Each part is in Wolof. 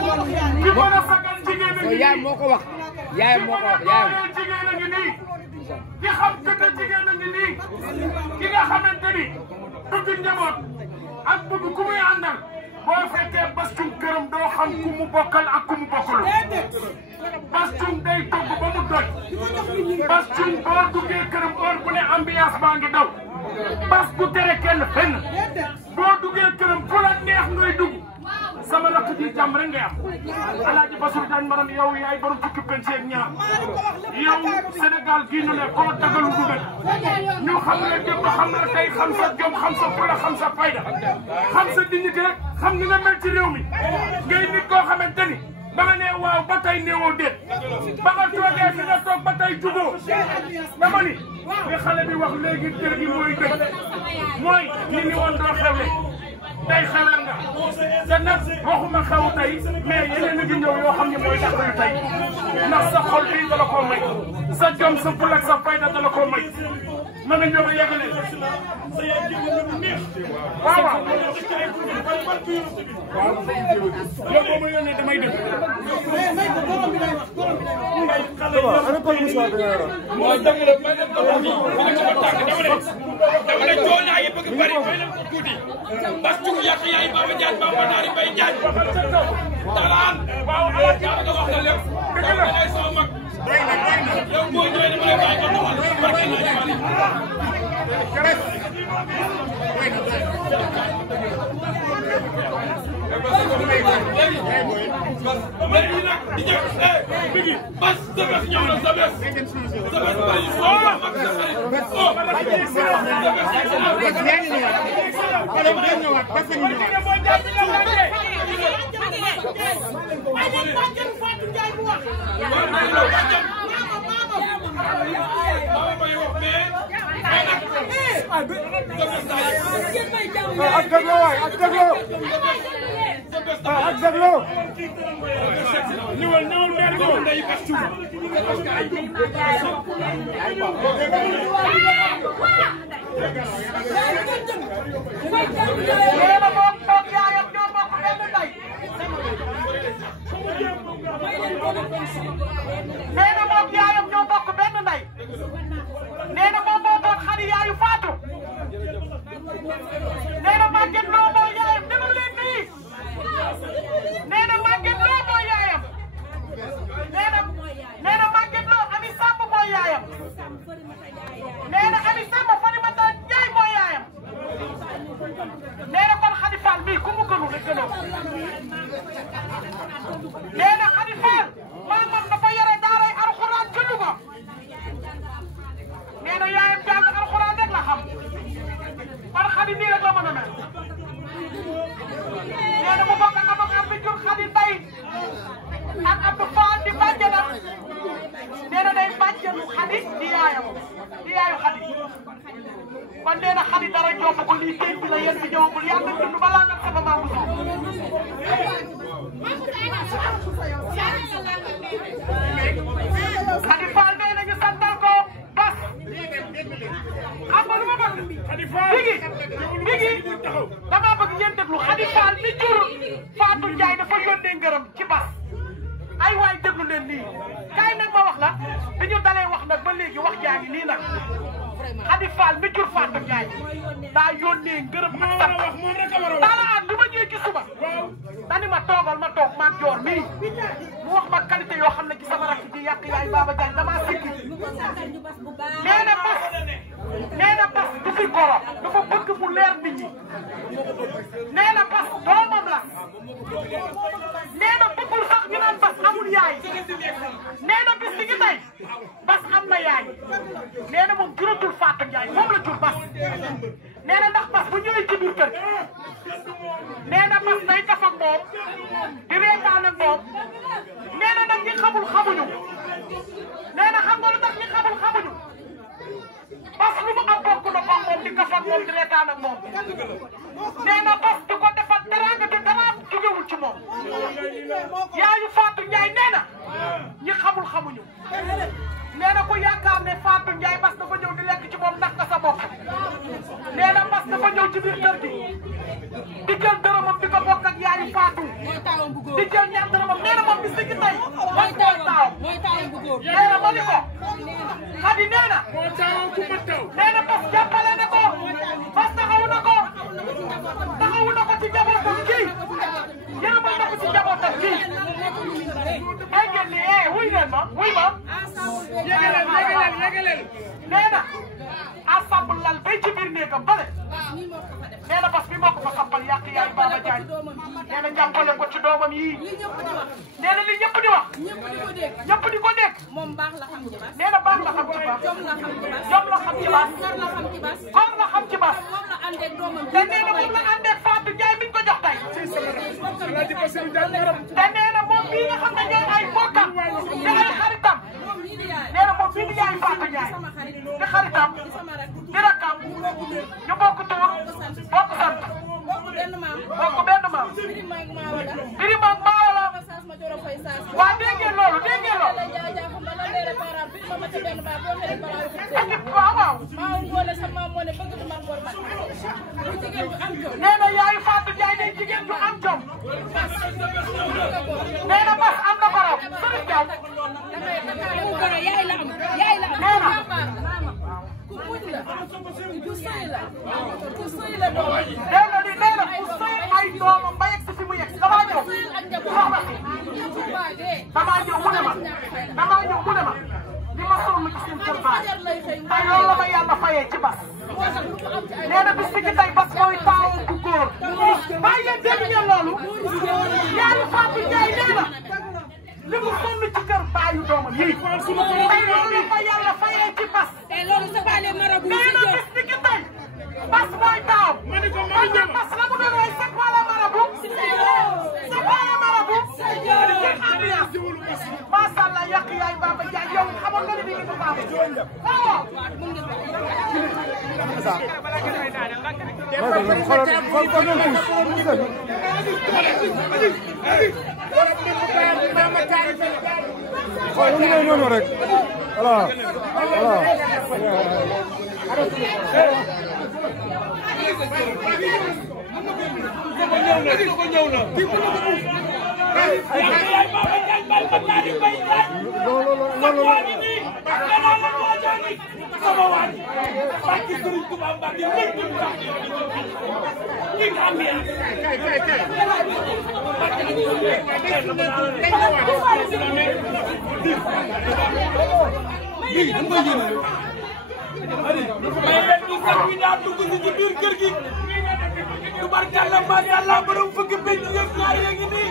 ki mën a sagal jigéen a ngi nii yaayam moo ko wax yaayam moo ko wax yaayam jigéen a ngi nii ki xam dëgg jigéen a ngi nii ki nga xamante ni bëgg njaboot ak bëgg ku muy àndal boo fekkee Bass Thioung këram doo xam ku mu bokkal ak ku mu bokkul Bass Thioung day togg ba mu doy Bass Thioung boo duggee këram heure bu ne ambiance baa ngi daw Bass bu tere kenn fenn boo duggee këram fu la neex ngay dugg sama rakk ji jàmm rek ngay am Alaaji Bassirou Diagne Maram yow yaay borom fukki penc ak ñaar yow Sénégal gii ñu ne koo dagalu dugal ñu xam ne démb xam na tey xam sa jom xam sa fulla xam sa fayda xam sa dignité xam ni nga mel ci réew mi ngay nit koo xamante ni ba nga nee waaw ba tey néewoo déet ba nga toogee fi nga toog ba tey juboo dama ni li xale bi wax léegi kër gi mooy dëgg mooy ñi ni woon doo xewle tey xewal nga te nag waxuma xew tey mais yeneen a ngi ñëw yoo xam ne mooy tax yu tey ndax sa xol bii da la koo may sa jom sa ful ak sa fayda da la koo may mën na ñëw ba yeggale waaw waaw yow boo ma yónnee damay dégg ana ko musuwaat bi nga yoroon mooy dëgg la may def dama ne joolaa yi bëgg bari may def ko tuuti Bass Thioung yàq yaay Baba Diagne Baba Naari Bay Diagne dalaan waaw ala jaar nga wax na lépp dëgg la ay sama mag yow boo ñëwee dama lay bàyyi ko doxal barke naa mali léegi nag di ñëw bigi Bass sa bés ñëw na sa bés bari soo mag sa ak déglo waay ak déglo ak déglo ñëwal ñëwal mbedd ko ndey Bass Thioung neena moom toog yaayam ñoo bokk benn ndey neena moom yaayam ñoo bokk benn ndey neena moom moo doon xari yaayu Fatou neena Maguette Lo mooy yaayam déglu leen nii neena Maguette Lo mooy yaayam neena Maguette Lo Ami Samb mooy yaayam neena Ami Samb Farimata Ndiaye mooy yaayam neena kon Khady Fall bii ku mu gënu la gënoo neena Khady Fall maamam dafa yore daaray alxuraan ci Louga neena yaayam jàng alxuraan rek la xam kon Khady nii rek la mën a mel neena mu bokk ak Abakar bi jur Khady Mbaye ak Abdou Fall di bàjjanam neena day bàjjanu Khady di yaayu Khady kon neena Khady dara jomb ko lii géej bi la yéen bi ñëwagul yàlla na dund balaa nga sama maamu si Khady Fall nee nañu santal ko Bass xam nga lu ma bëgg bigi dama bëgg ngeen déglu Khady Fall mi jur Fatou Ndiaye dafa yónnee ngërëm ci Bass ay waay déglu leen nii kay nag ma wax la bi ñu dalee wax nag ba léegi wax jaa ngi nii nag Khady Fall mi jur Fatou Ndiaye daa yónnee ngërëm ak sant daala at li ma ñëwee ci suba dani ma toogal ma toog maag joor mii mu wax ma qualité yoo xam ne ci sama rakk ji yàq yaay Baba Diagne damaa sikki nee na Bass du fi goro dafa bëgg mu leer nit ñi nee na Bass doomam la nee na bëggul sax ñu naan Bass amul yaay nee na bis bi ngi tey Bass am na yaay nee na moom juratul Fatou Ndiaye moom la jur Bass nee na ndax Bass bu ñëwee ci biir kër nee na Bass day def ak moom di reetaan ak moom nee na nag ñi xamul xamuñu nee na xam nga lu tax ñi xamul xamuñu Bass lu mu am bokk na ko moom di kaf ak moom di reetaan ak moom nee na Bass di ko defal teraanga te dara jógewul ci moom yaayu Fatou Ndiaye nee na ñi xamul xamuñu nee na ku yaakaar ne Fatou Ndiaye dafa ñëw di lekk ci moom ndax nga sa bopp nee na Bass dafa ñëw ci biir kër gi di jël dërëmam di ko bokk ak yaayu Fatou di jël ñaar dërëmam nee na moom bis ki tey mooy taaw nee na ma ni ko Xadi nee na Bas jàppale na ko Bas taxawu na ko ci njabootam kii yërëmal na ko ci njabootam kii ay ngeen ni wuy leen ma yégaleel nee na ensemble lal bay ci biir néegam bale nee na Bas bi moo ko fa sampal yàq yaay Baba Diagne nee na jàppale ko ci doomam yii nee na li ñëpp di wax ñëpp di ko dégg nee na baax la xam ci Bas jom la xam ci Bas góor la xam ci Bas te nee na moom la àndeeg Fatou Ndiaye mi ñu ko jox tey te nee na moom bii nga xam ne ñooy ay bokkam di ay xaritam nee na moom bii di yaay Fatou Ndiaye di xaritam di rakkam ñu bokk tur bokk sant bokk benn maam biri maam maawala waa dégg ngeen loolu nee na yaayu Fatou Ndiaye day jigéen ju am jom nee na Bas am na borom Serigne Ndiaye nee na ku sëy ay doomam ba yegg si fi mu yegg damaa ñëw mu ne ma li ma sonn ci seen kër baay tey loolu la ma yàlla fayee ci Bas nee na bis bi ci tey Bas mooy taawam ku góor bàyyi leen dégg ngeen loolu yaayu Fatou Ndiaye nee na li mu sonn ci kër baayu doomam yii tey loolu la ma yàlla fayee ci Bas nee na bis bi ci tey Bas mooy taaw Bas la mu doon woy c'est quoi la marabout c'est quoi la marabout macha allah yàq yaay Baba Diagne yow xamoon nga ni bii ngi ko baax waaw noonu rek voilà tubarkalla macha allah borom fukki benn yëpp ñaar yaa ngi nii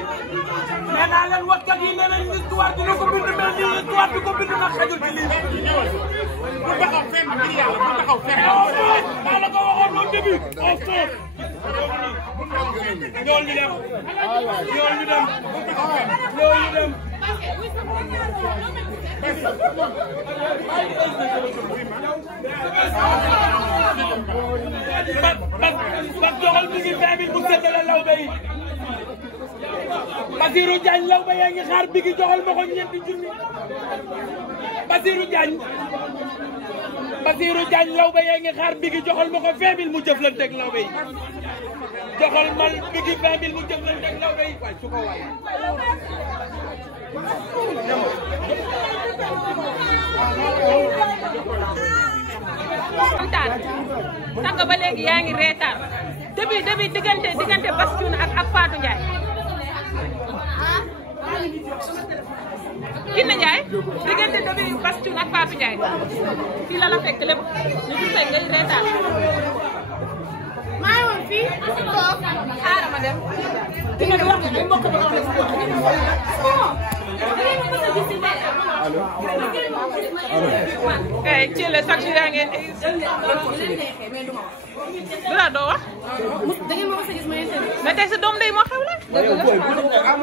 nee naa leen waxkat yi nee nañ histoire dina ko bind mel ni histoire bi ko bind nag xajul ci lii. bu taxaw fenn ngir yàlla bu taxaw fenn. maa la ko waxoon au début au fond. ñool ñu dem. ñool ñu dem. ñool ñu dem. Bas joxal mi ngi 20 000 bu seddale lawbe yi Basirou Diagne lawbe yaa ngi xaar bi gi joxal ma ko ñeenti junni Basirou Diagne lawbe yaa ngi xaar bi gi joxal ma ko 20 000 mu jëflanteeg lawbe yi joxal ma bi gi 20 000 mu jëflanteeg lawbe yi waay su ko waay sànq ba léegi yaa ngi reetaan depuis diggante Bass Thioune ak Fatou Ndiaye Kiné Ndiaye diggante depuis Bass Thioune ak Fatou Ndiaye fii la fekk lépp ñu gis ngay reetaan maa ngi woon fii toog xaaral ma dem di nga wax ne mbokk ba ci la sax yaa ngeen dara doo wax da ngeen ma mës a gis ma mais tey sa doom day moo xew la